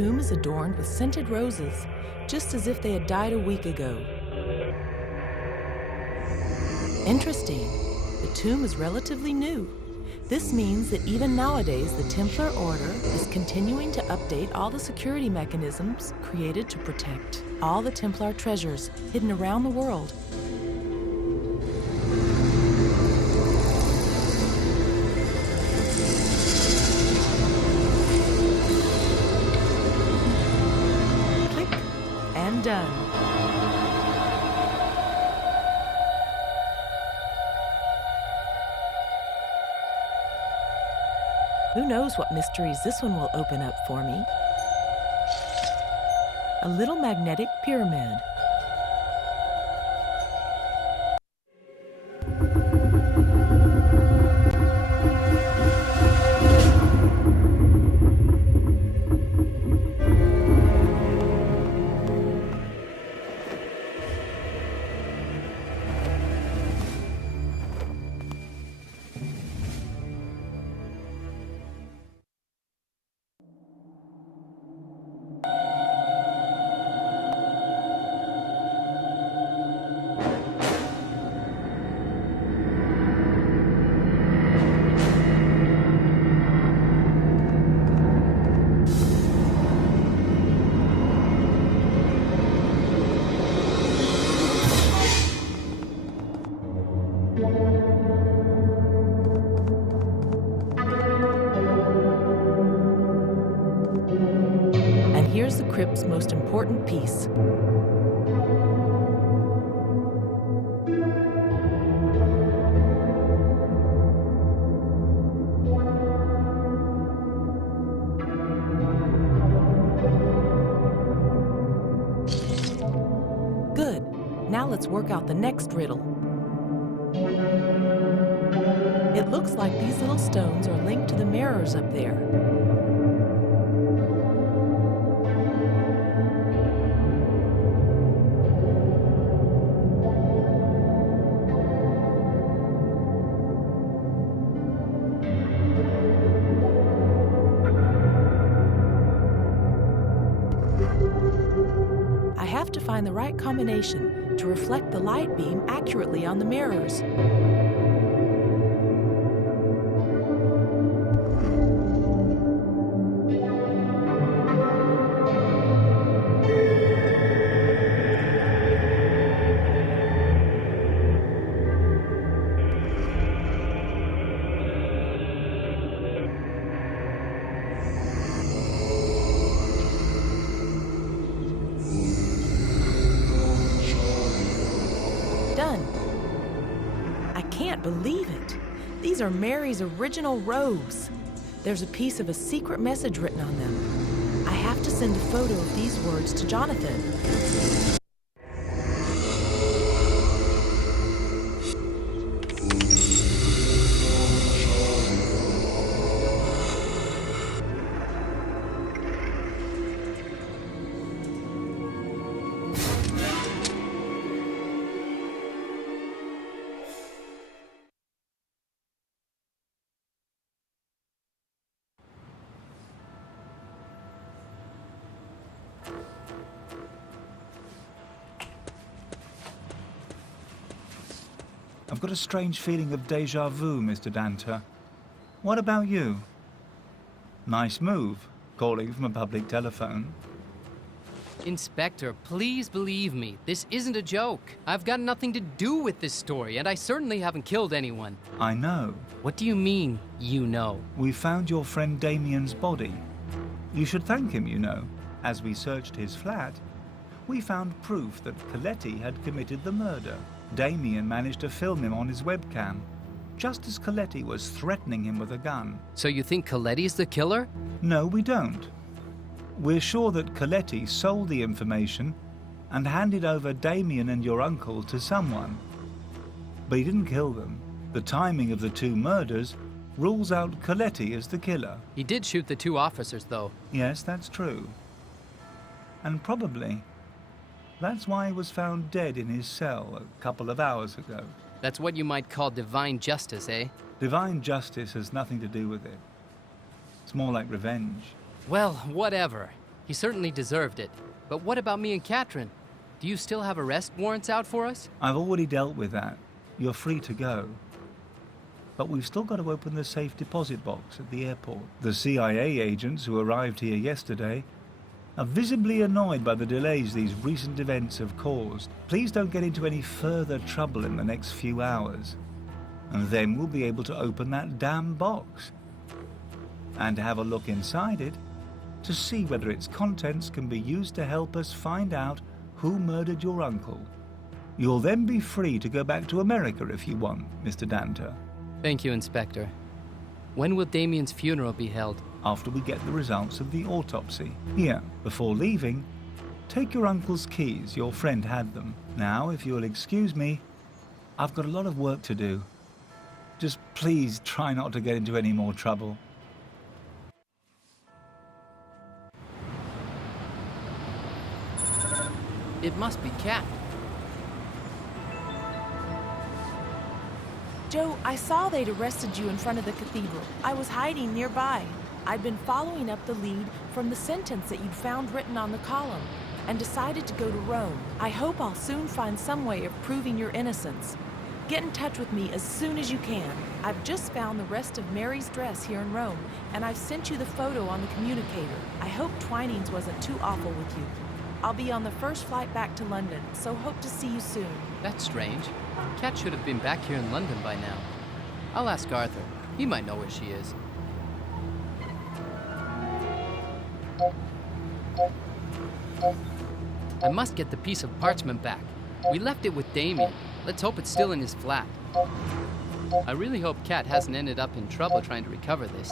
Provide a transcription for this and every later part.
tomb is adorned with scented roses, just as if they had died a week ago. Interesting. The tomb is relatively new. This means that even nowadays, the Templar Order is continuing to update all the security mechanisms created to protect all the Templar treasures hidden around the world. Click and done. Who knows what mysteries this one will open up for me? A little magnetic pyramid. Here's the crypt's most important piece. Good. Now let's work out the next riddle. It looks like these little stones are linked to the mirrors up there. I have to find the right combination to reflect the light beam accurately on the mirrors. Done. I can't believe it. These are Mary's original robes. There's a piece of a secret message written on them. I have to send a photo of these words to Jonathan. I've got a strange feeling of déjà vu, Mr. Danter. What about you? Nice move, calling from a public telephone. Inspector, please believe me. This isn't a joke. I've got nothing to do with this story, and I certainly haven't killed anyone. I know. What do you mean, you know? We found your friend Damien's body. You should thank him, you know. As we searched his flat, we found proof that Coletti had committed the murder. Damien managed to film him on his webcam, just as Coletti was threatening him with a gun. So you think Coletti's the killer? No, we don't. We're sure that Coletti sold the information and handed over Damien and your uncle to someone. But he didn't kill them. The timing of the two murders rules out Coletti as the killer. He did shoot the two officers, though. Yes, that's true. And probably that's why he was found dead in his cell a couple of hours ago. That's what you might call divine justice, eh? Divine justice has nothing to do with it. It's more like revenge. Well, whatever. He certainly deserved it. But what about me and Katrin? Do you still have arrest warrants out for us? I've already dealt with that. You're free to go. But we've still got to open the safe deposit box at the airport. The CIA agents who arrived here yesterday are visibly annoyed by the delays these recent events have caused. Please don't get into any further trouble in the next few hours. And then we'll be able to open that damn box and have a look inside it to see whether its contents can be used to help us find out who murdered your uncle. You'll then be free to go back to America if you want, Mr. Danter. Thank you, Inspector. When will Damien's funeral be held? After we get the results of the autopsy. Here, before leaving, take your uncle's keys. Your friend had them. Now, if you'll excuse me, I've got a lot of work to do. Just please try not to get into any more trouble. It must be Kat. Joe, I saw they'd arrested you in front of the cathedral. I was hiding nearby. I'd been following up the lead from the sentence that you'd found written on the column and decided to go to Rome. I hope I'll soon find some way of proving your innocence. Get in touch with me as soon as you can. I've just found the rest of Mary's dress here in Rome, and I've sent you the photo on the communicator. I hope Twinings wasn't too awful with you. I'll be on the first flight back to London, so hope to see you soon. That's strange. Kat should have been back here in London by now. I'll ask Arthur. He might know where she is. I must get the piece of parchment back. We left it with Damien. Let's hope it's still in his flat. I really hope Kat hasn't ended up in trouble trying to recover this.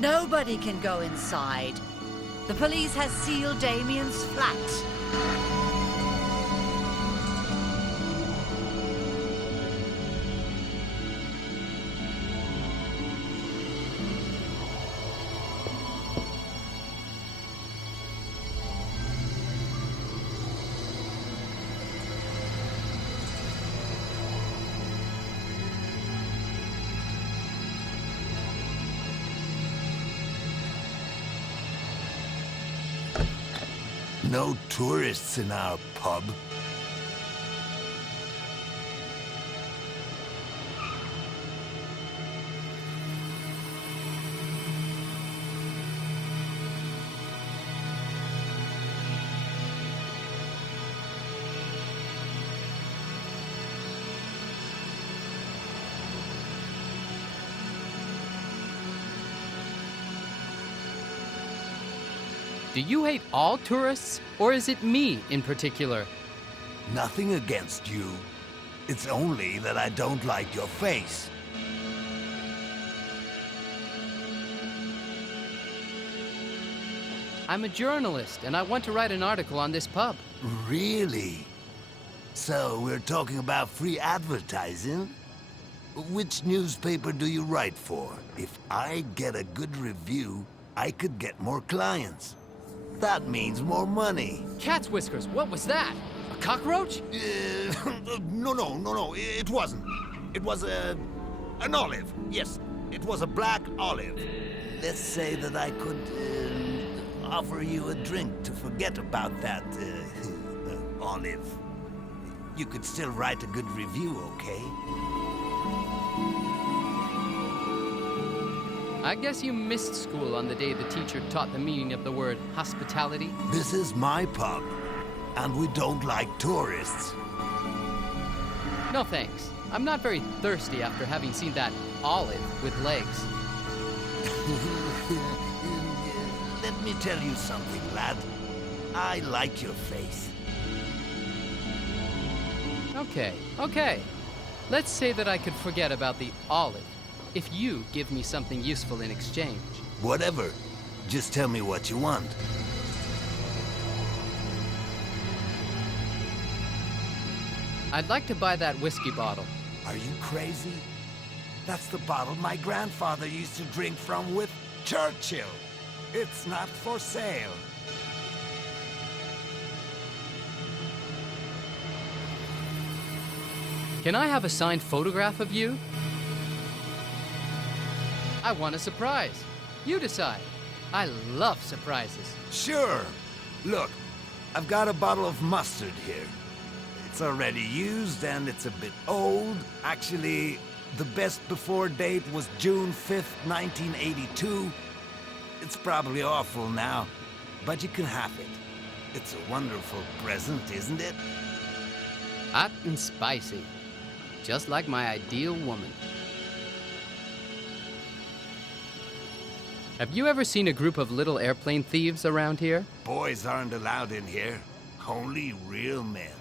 Nobody can go inside. The police has sealed Damien's flat. No tourists in our pub. Do you hate all tourists, or is it me in particular? Nothing against you. It's only that I don't like your face. I'm a journalist, and I want to write an article on this pub. Really? So we're talking about free advertising? Which newspaper do you write for? If I get a good review, I could get more clients. That means more money. Cat's whiskers, what was that? A cockroach? No, it wasn't. It was an olive. Yes, it was a black olive. Let's say that I could offer you a drink to forget about that olive. You could still write a good review, okay? I guess you missed school on the day the teacher taught the meaning of the word hospitality. This is my pub, and we don't like tourists. No thanks. I'm not very thirsty after having seen that olive with legs. Let me tell you something, lad. I like your face. Okay. Let's say that I could forget about the olive if you give me something useful in exchange. Whatever. Just tell me what you want. I'd like to buy that whiskey bottle. Are you crazy? That's the bottle my grandfather used to drink from with Churchill. It's not for sale. Can I have a signed photograph of you? I want a surprise. You decide. I love surprises. Sure. Look, I've got a bottle of mustard here. It's already used and it's a bit old. Actually, the best before date was June 5th, 1982. It's probably awful now, but you can have it. It's a wonderful present, isn't it? Hot and spicy. Just like my ideal woman. Have you ever seen a group of little airplane thieves around here? Boys aren't allowed in here. Only real men.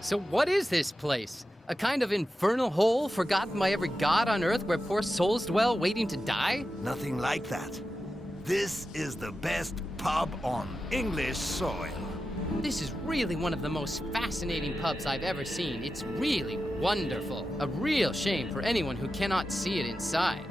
So what is this place? A kind of infernal hole forgotten by every god on earth where poor souls dwell waiting to die? Nothing like that. This is the best pub on English soil. This is really one of the most fascinating pubs I've ever seen. It's really wonderful. A real shame for anyone who cannot see it inside.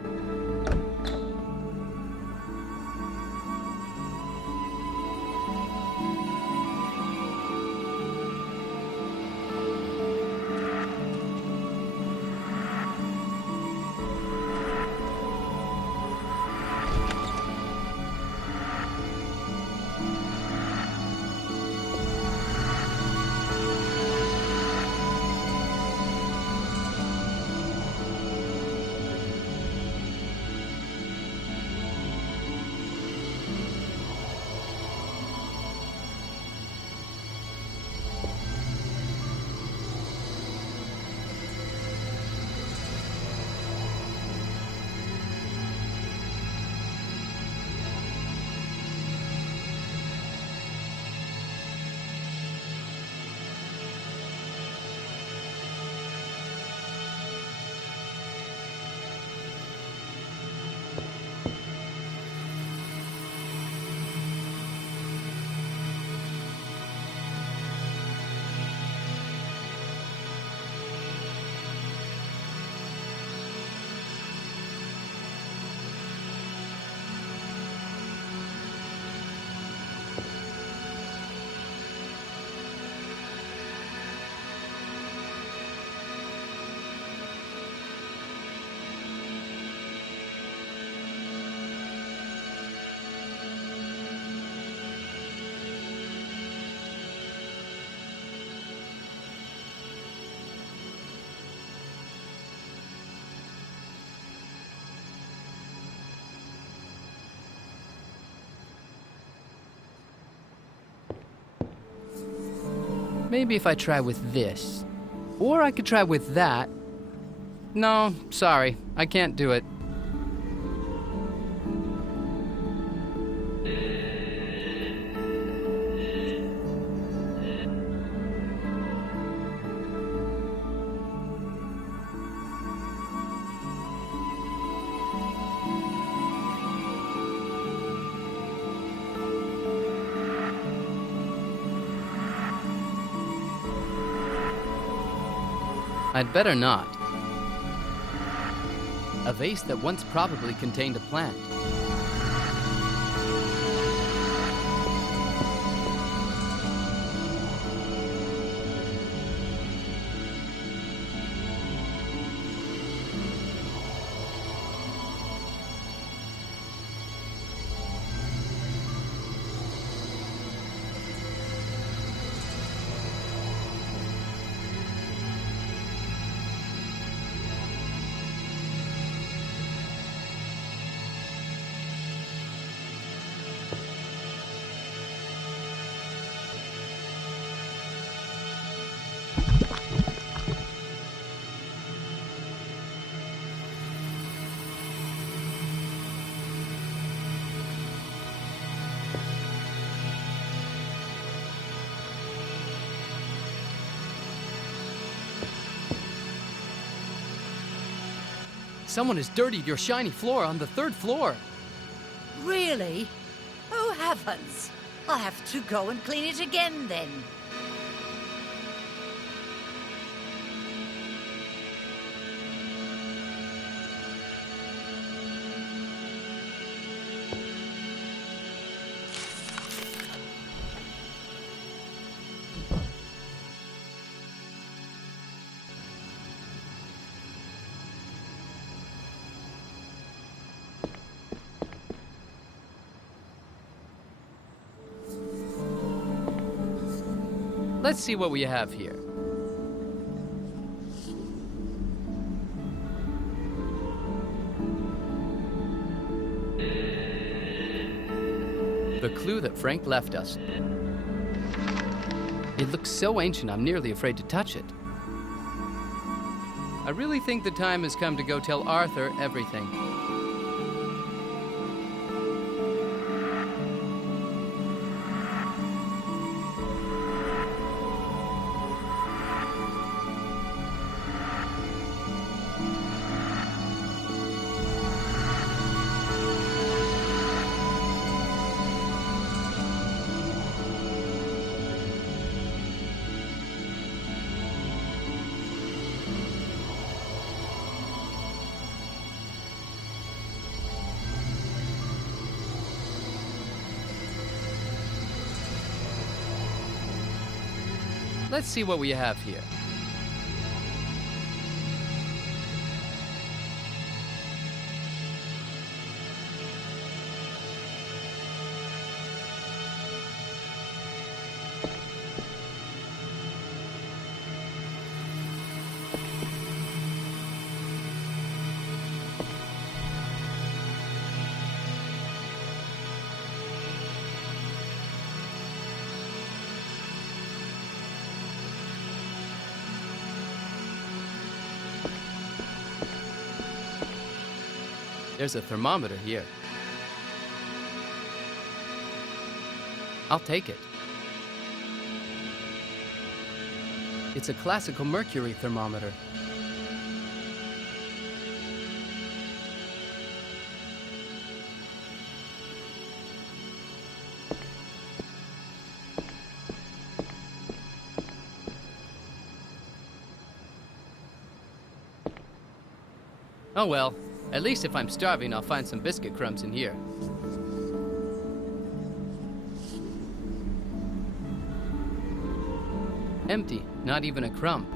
Maybe if I try with this. Or I could try with that. No, sorry, I can't do it. I'd better not. A vase that once probably contained a plant. Someone has dirtied your shiny floor on the 3rd floor. Really? Oh, heavens! I'll have to go and clean it again then. Let's see what we have here. The clue that Frank left us. It looks so ancient, I'm nearly afraid to touch it. I really think the time has come to go tell Arthur everything. Let's see what we have here. There's a thermometer here. I'll take it. It's a classical mercury thermometer. Oh well. At least if I'm starving, I'll find some biscuit crumbs in here. Empty, not even a crumb.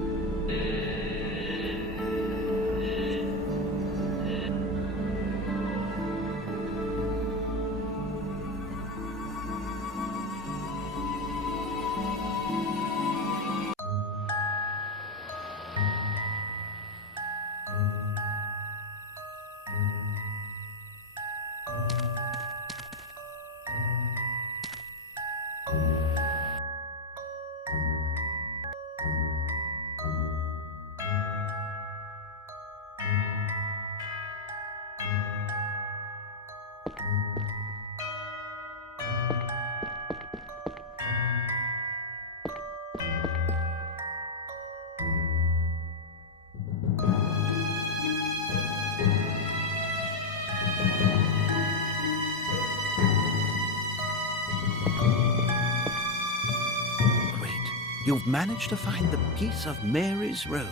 You've managed to find the piece of Mary's robe.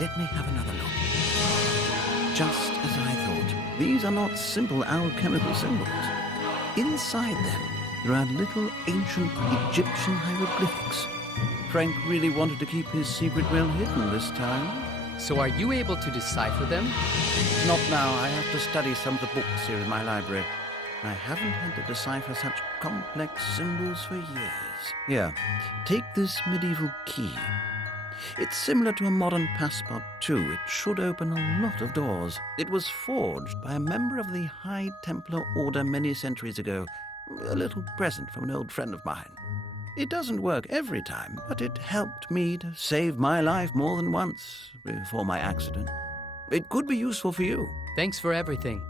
Let me have another look. just as I thought. These are not simple alchemical symbols. Inside them, there are little ancient Egyptian hieroglyphics. Frank really wanted to keep his secret well hidden this time. So are you able to decipher them? Not now. I have to study some of the books here in my library. I haven't had to decipher such complex symbols for years. Here, take this medieval key. It's similar to a modern passport, too. It should open a lot of doors. It was forged by a member of the High Templar Order many centuries ago. A little present from an old friend of mine. It doesn't work every time, but it helped me to save my life more than once before my accident. It could be useful for you. Thanks for everything.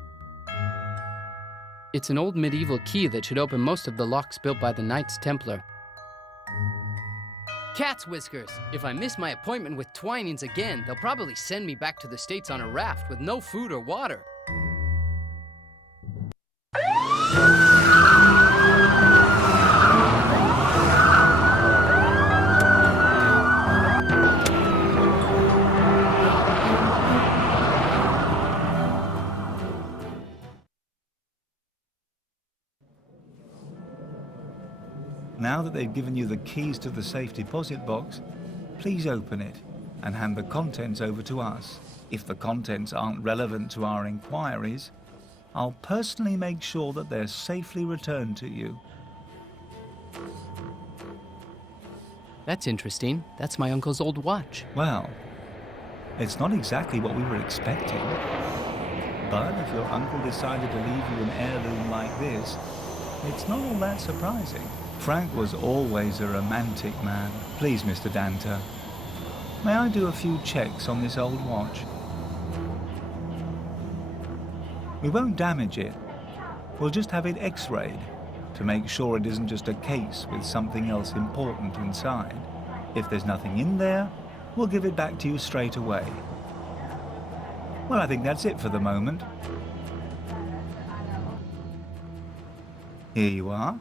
It's an old medieval key that should open most of the locks built by the Knights Templar. Cat's whiskers! If I miss my appointment with Twinings again, they'll probably send me back to the States on a raft with no food or water. Now that they've given you the keys to the safe deposit box, please open it and hand the contents over to us. If the contents aren't relevant to our inquiries, I'll personally make sure that they're safely returned to you. That's interesting. That's my uncle's old watch. Well, it's not exactly what we were expecting. But if your uncle decided to leave you an heirloom like this, it's not all that surprising. Frank was always a romantic man. Please, Mr. Danter, may I do a few checks on this old watch? We won't damage it. We'll just have it x-rayed to make sure it isn't just a case with something else important inside. If there's nothing in there, we'll give it back to you straight away. Well, I think that's it for the moment. Here you are.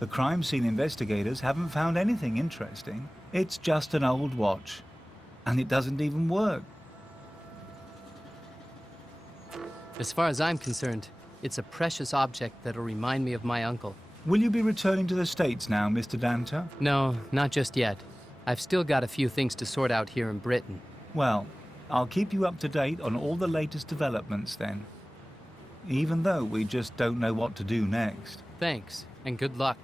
The crime scene investigators haven't found anything interesting. It's just an old watch, and it doesn't even work. As far as I'm concerned, it's a precious object that'll remind me of my uncle. Will you be returning to the States now, Mr. Danter? No, not just yet. I've still got a few things to sort out here in Britain. Well, I'll keep you up to date on all the latest developments then, even though we just don't know what to do next. Thanks, and good luck.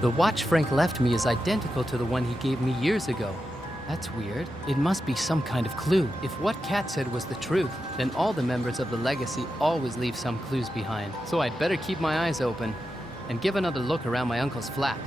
The watch Frank left me is identical to the one he gave me years ago. That's weird. It must be some kind of clue. If what Kat said was the truth, then all the members of the Legacy always leave some clues behind. So I'd better keep my eyes open and give another look around my uncle's flat.